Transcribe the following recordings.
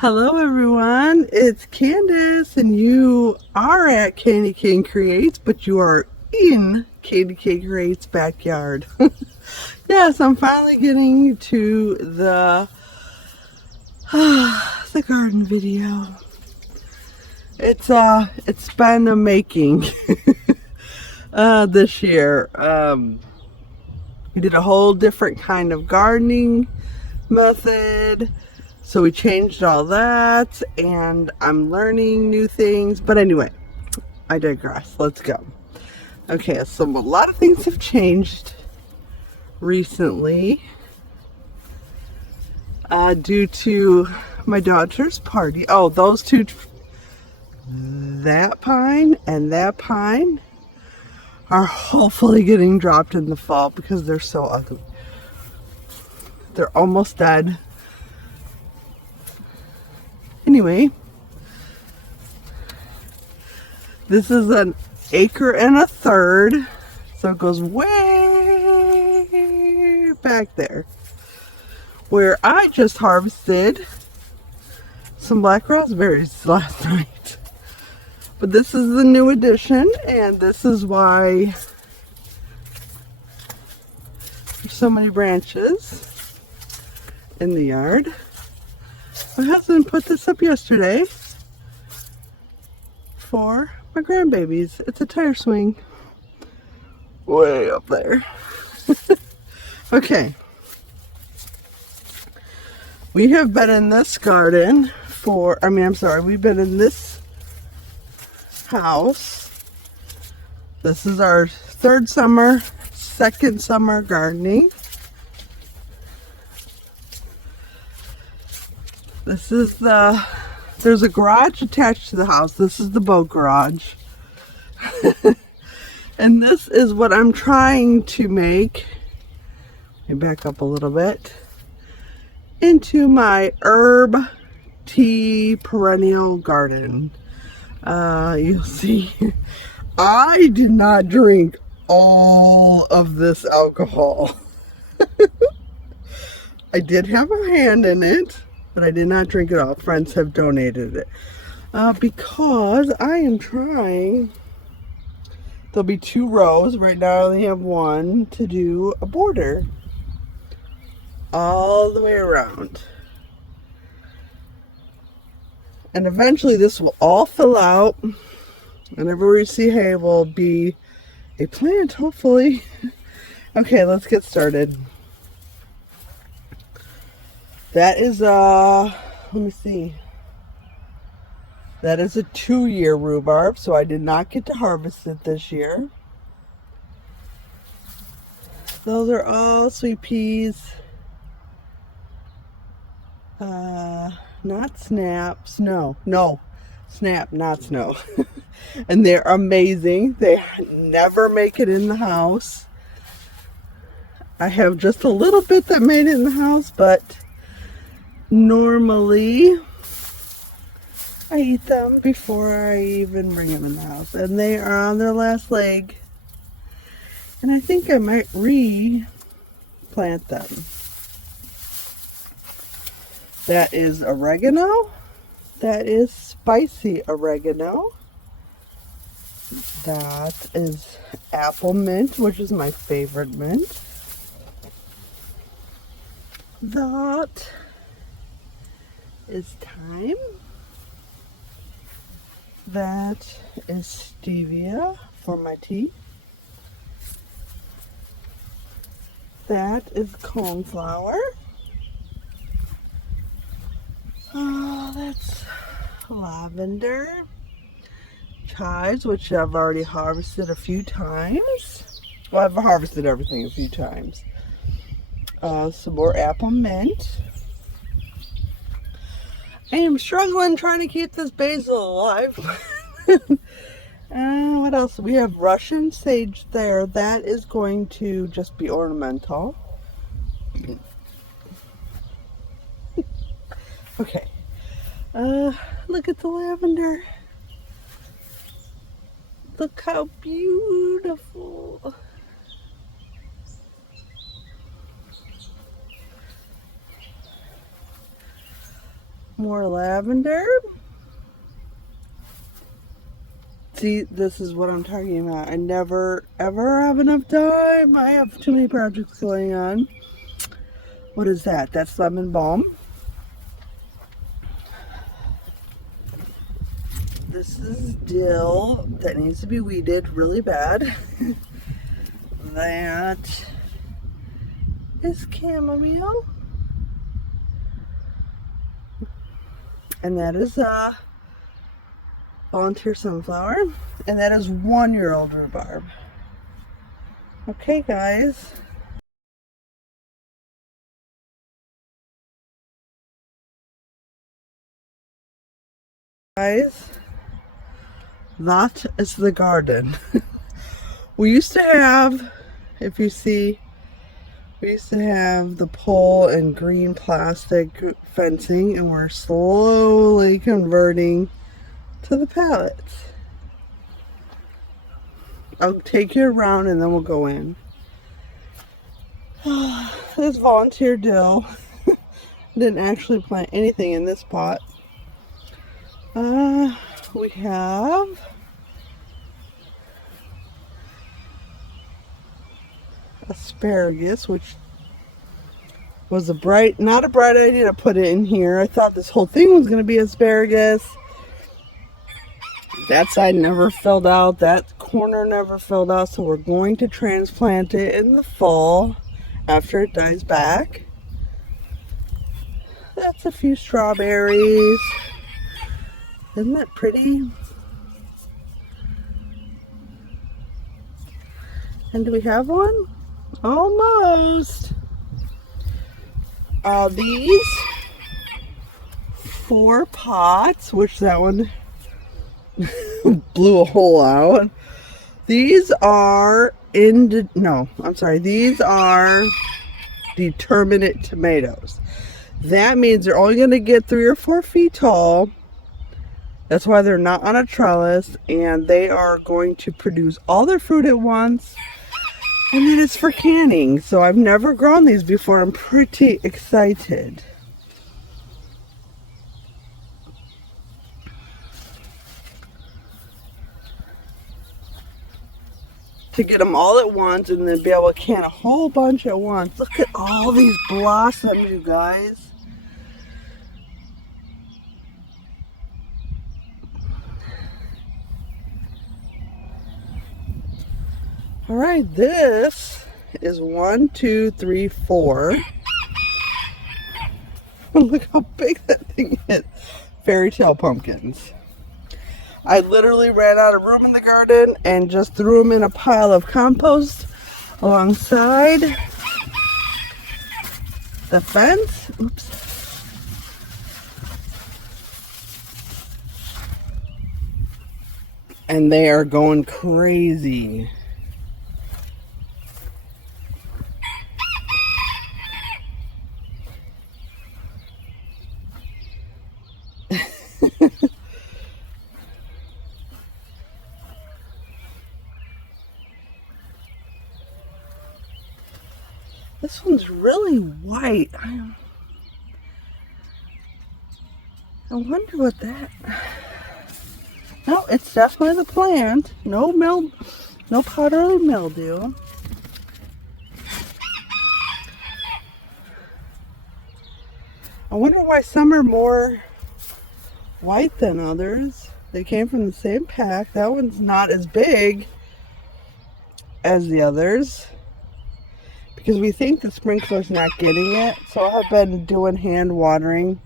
Hello everyone, it's Candace and you are at Candy Cane Creates, but you are in Candy Cane Creates backyard. Yes, I'm finally getting to the garden video. It's been a making this year. We did a whole different kind of gardening method. So we changed all that, and I'm learning new things. But anyway, I digress. Let's go. Okay, so a lot of things have changed recently due to my daughter's party. Oh, those two, that pine and that pine, are hopefully getting dropped in the fall because they're so ugly. They're almost dead. Anyway, this is an acre and a third, so it goes way back there, where I just harvested some black raspberries last night. But this is the new addition, and this is why there's so many branches in the yard. My husband put this up yesterday for my grandbabies. It's a tire swing way up there. Okay. We have been in this garden we've been in this house. This is our third summer, second summer gardening. There's a garage attached to the house. This is the boat garage. And this is what I'm trying to make, let me back up a little bit, into my herb tea perennial garden. You'll see, I did not drink all of this alcohol. I did have a hand in it, but I did not drink it all. Friends have donated it. Because I am trying, there'll be 2 rows. Right now I only have one to do a border all the way around. And eventually this will all fill out, and everywhere you see hay will be a plant, hopefully. Okay, let's get started. That is let me see. That is a 2-year rhubarb, so I did not get to harvest it this year. Those are all sweet peas. Not snaps. No. Snap, not snow. And they're amazing. They never make it in the house. I have just a little bit that made it in the house, but normally I eat them before I even bring them in the house. And they are on their last leg. And I think I might replant them. That is oregano. That is spicy oregano. That is apple mint, which is my favorite mint. That is thyme. That is stevia for my tea. That is cornflower. Oh, that's lavender. Chives, which I've already harvested a few times. Well, I've harvested everything a few times. Some more apple mint. I am struggling trying to keep this basil alive. What else? We have Russian sage there. That is going to just be ornamental. Okay. Look at the lavender. Look how beautiful. More lavender. See, this is what I'm talking about. I never ever have enough time. I have too many projects going on. What is that? That's lemon balm. This is dill that needs to be weeded really bad. That is chamomile. And that is volunteer sunflower. And that is 1-year-old rhubarb. Okay, guys. That is the garden. We used to have, if you see, we used to have the pole and green plastic fencing, and we're slowly converting to the pallets. I'll take you around and then we'll go in. This volunteer dill. Didn't actually plant anything in this pot. We have asparagus, which was not a bright idea to put it in here. I thought this whole thing was going to be asparagus. That side never filled out. That corner never filled out. So we're going to transplant it in the fall after it dies back. That's a few strawberries. Isn't that pretty? And do we have one? Almost. These 4 pots, which that one blew a hole out. These are these are determinate tomatoes. That means they're only going to get 3 or 4 feet tall. That's why they're not on a trellis, and they are going to produce all their fruit at once. And then it's for canning. So I've never grown these before. I'm pretty excited. To get them all at once and then be able to can a whole bunch at once. Look at all these blossoms, you guys. All right, this is 1, 2, 3, 4. Look how big that thing is. Fairy tale pumpkins. I literally ran out of room in the garden and just threw them in a pile of compost alongside the fence. Oops. And they are going crazy. This one's really white. I wonder what that... No, it's definitely the plant. No powdery mildew. I wonder why some are more white than others. They came from the same pack. That one's not as big as the others because we think the sprinkler's not getting it. So I've been doing hand watering.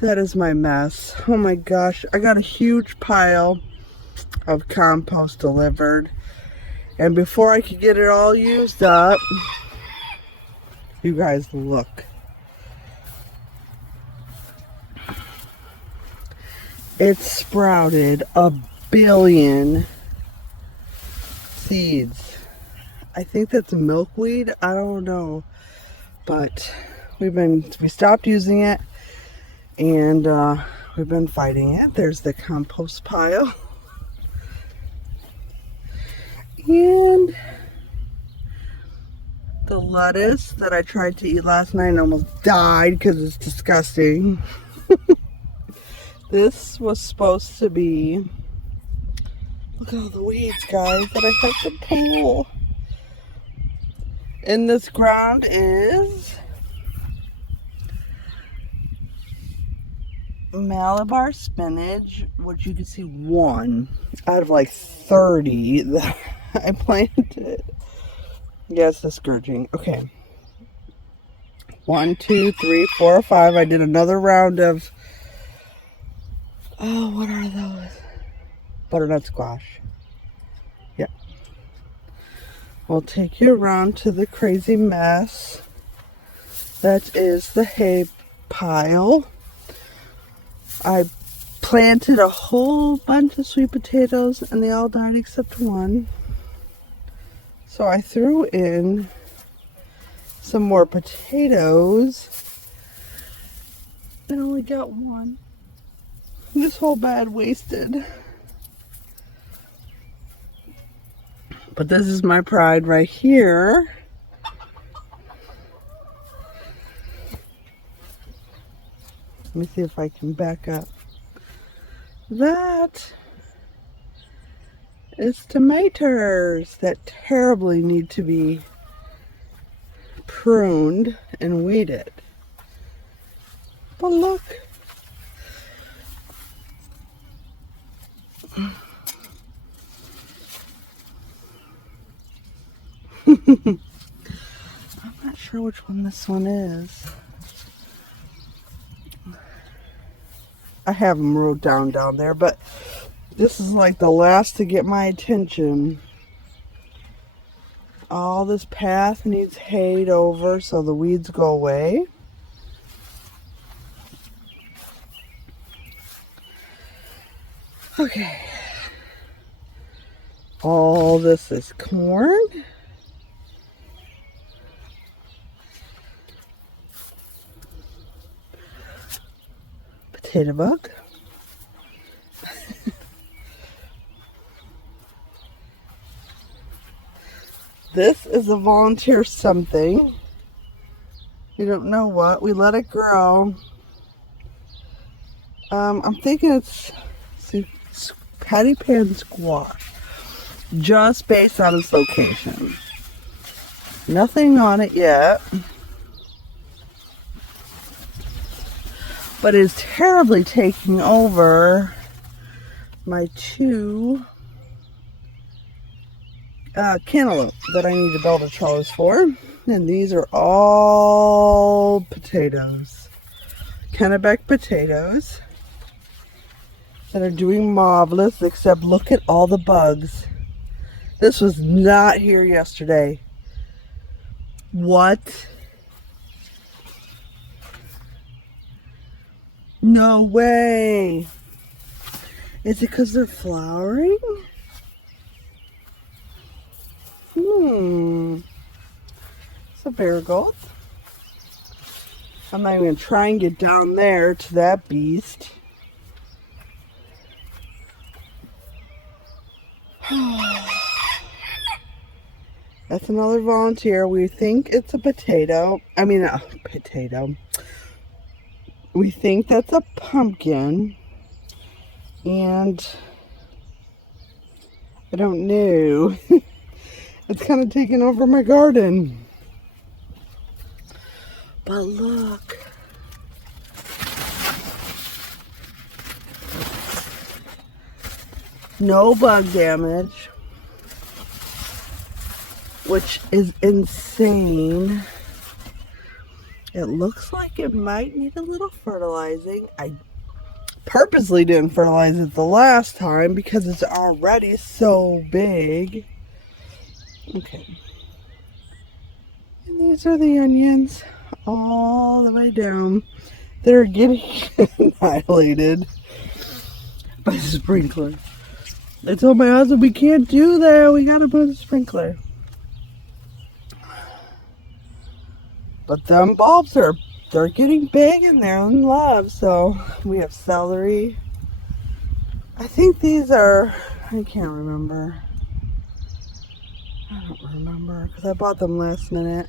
That is my mess. Oh my gosh. I got a huge pile of compost delivered. And before I could get it all used up, you guys look. It sprouted 1 billion seeds. I think that's milkweed. I don't know. But we stopped using it. And we've been fighting it. There's the compost pile. And The lettuce that I tried to eat last night and almost died because it's disgusting. This was supposed to be... Look at all the weeds, guys, that I have to pull. In this ground is Malabar spinach, which you can see one out of like 30 that I planted. Yeah, it's discouraging. Okay. 1, 2, 3, 4, 5. I did another round of, oh, what are those? Butternut squash. Yeah. We'll take you around to the crazy mess that is the hay pile. I planted a whole bunch of sweet potatoes and they all died except one. So I threw in some more potatoes and only got one. This whole bed wasted. But this is my pride right here. Let me see if I can back up. That is tomatoes that terribly need to be pruned and weeded. But look. I'm not sure which one this one is. I have them wrote down there, but this is like the last to get my attention. All this path needs hayed over so the weeds go away. Okay. All this is corn. Potato bug. This is a volunteer something. We don't know what. We let it grow. I'm thinking it's patty pan squash. Just based on its location. Nothing on it yet. But it's terribly taking over my two cantaloupe that I need to build a trellis for. And these are all potatoes. Kennebec potatoes that are doing marvelous, except look at all the bugs. This was not here yesterday. What? No way. Is it because they're flowering? It's a marigold. I'm not even going to try and get down there to that beast. That's another volunteer. We think it's a potato. I mean, a potato. We think that's a pumpkin. And I don't know. It's kind of taken over my garden. But look. No bug damage. Which is insane. It looks like it might need a little fertilizing. I purposely didn't fertilize it the last time because it's already so big. Okay. And these are the onions all the way down. They're getting annihilated by the sprinkler. I told my husband we can't do that. We gotta put a sprinkler. But them bulbs they're getting big and they're in love. So we have celery. I think these are, I can't remember. I don't remember because I bought them last minute.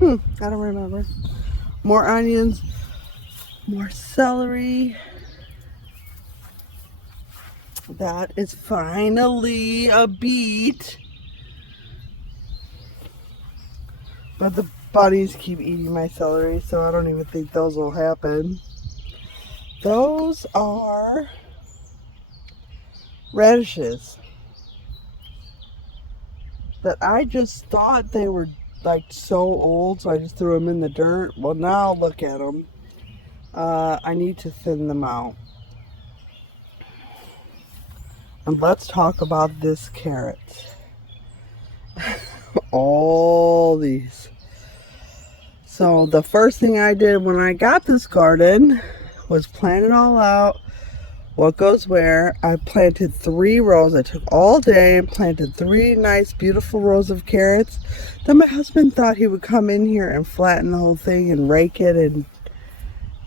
I don't remember. More onions, more celery. That is finally a beet. But the bunnies keep eating my celery, so I don't even think those will happen. Those are radishes that I just thought they were like so old, so I just threw them in the dirt. Well, now look at them. I need to thin them out. And let's talk about this carrot. All these. So the first thing I did when I got this garden was plan it all out. What goes where. I planted 3 rows. I took all day and planted 3 nice, beautiful rows of carrots. Then my husband thought he would come in here and flatten the whole thing and rake it. And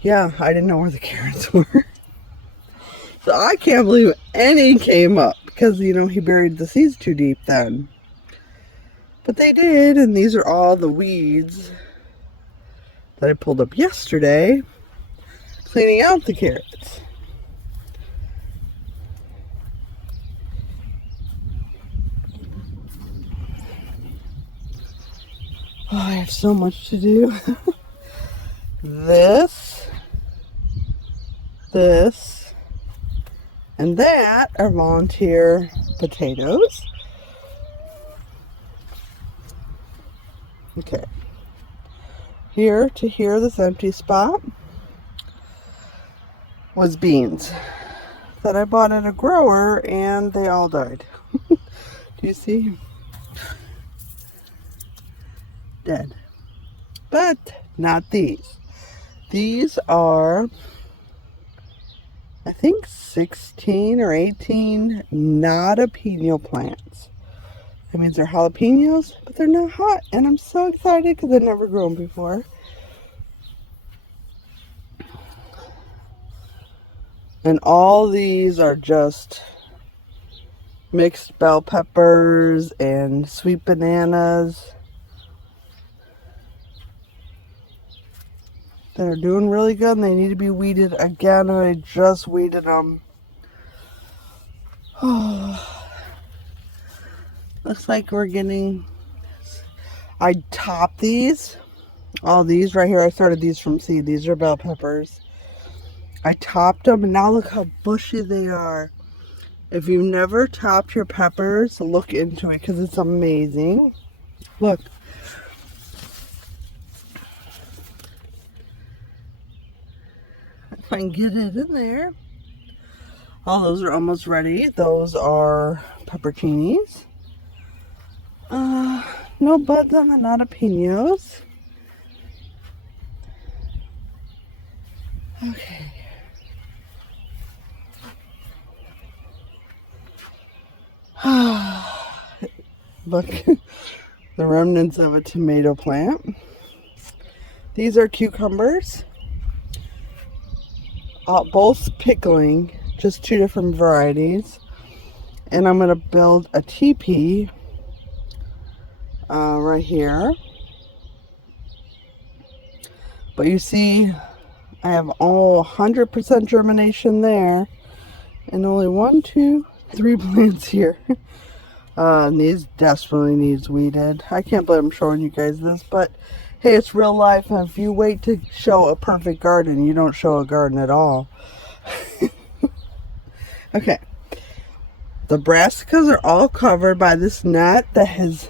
yeah, I didn't know where the carrots were. So I can't believe any came up because, you know, he buried the seeds too deep then. But they did, and these are all the weeds that I pulled up yesterday cleaning out the carrots. Oh, I have so much to do. This, and that are volunteer potatoes. Okay. Here, this empty spot was beans that I bought at a grower and they all died. Do you see? Dead. But not these. These are, I think, 16 or 18 jalapeno plants. That means they're jalapenos, but they're not hot. And I'm so excited because I've never grown before. And all these are just mixed bell peppers and sweet bananas. They're doing really good and they need to be weeded again. I just weeded them. Oh, looks like we're getting... I topped these. All these right here. I started these from seed. These are bell peppers. I topped them and now look how bushy they are. If you've never topped your peppers, look into it because it's amazing. Look. If I can get it in there. All those are almost ready. Those are pepperoncinis. No buds on the jalapenos. Okay. Look, the remnants of a tomato plant. These are cucumbers. Both pickling, just 2 different varieties. And I'm going to build a teepee right here. But you see, I have all 100% germination there. And only 1, 2, 3 plants here. And these desperately needs weeded. I can't believe I'm showing you guys this, but hey, it's real life, and if you wait to show a perfect garden, you don't show a garden at all. Okay. The brassicas are all covered by this net that has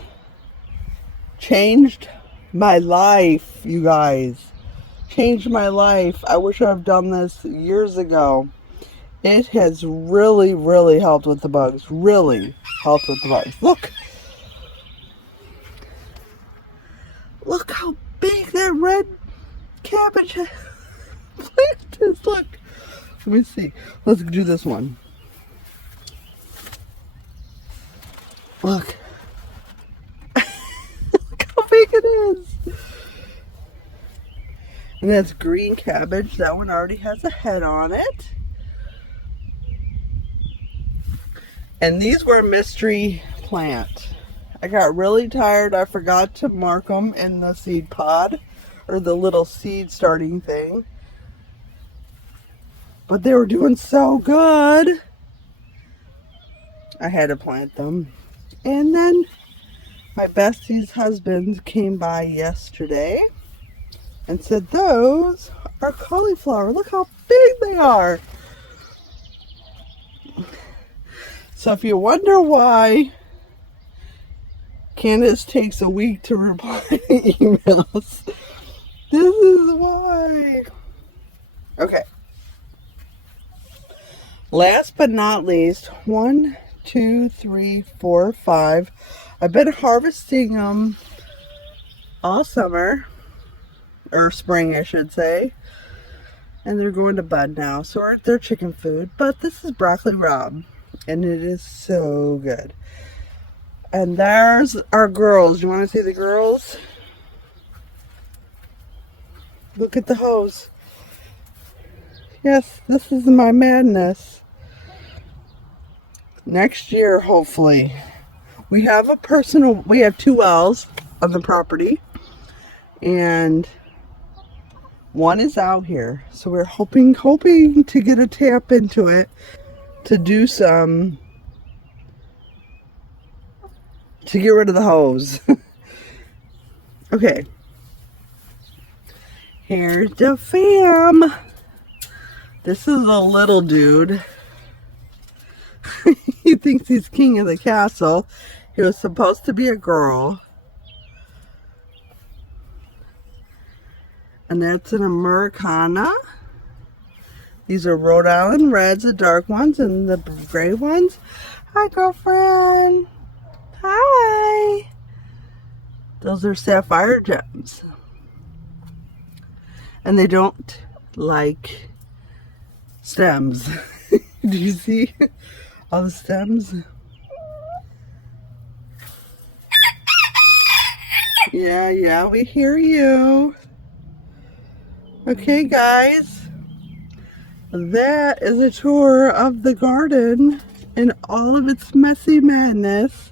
changed my life, you guys. Changed my life. I wish I had done this years ago. It has really, really helped with the bugs. Really helped with the bugs. Look. Look how big that red cabbage plant is. Look. Let me see. Let's do this one. Look. Look how big it is. And that's green cabbage. That one already has a head on it. And these were a mystery plant. I got really tired. I forgot to mark them in the seed pod, or the little seed starting thing. But they were doing so good, I had to plant them. And then my bestie's husband came by yesterday and said, those are cauliflower. Look how big they are. So if you wonder why Candace takes a week to reply to emails, this is why. Okay. Last but not least, 1, 2, 3, 4, 5. I've been harvesting them all summer, or spring I should say, and they're going to bud now, so they're chicken food. But this is broccoli rabe, and it is so good. And there's our girls. You want to see the girls? Look at the hose. Yes, this is my madness. Next year, hopefully. We have we have 2 wells on the property, and one is out here. So we're hoping to get a tap into it to do some, to get rid of the hose. Okay. Here's the fam. This is a little dude. He thinks he's king of the castle. He was supposed to be a girl. And that's an Americana. These are Rhode Island Reds, the dark ones, and the gray ones. Hi, girlfriend. Hi. Those are sapphire gems. And they don't like stems. Do you see all the stems? Yeah, we hear you. Okay, guys. That is a tour of the garden in all of its messy madness.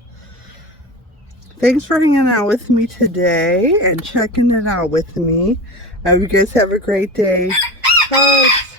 Thanks for hanging out with me today and checking it out with me. I hope you guys have a great day. Hugs.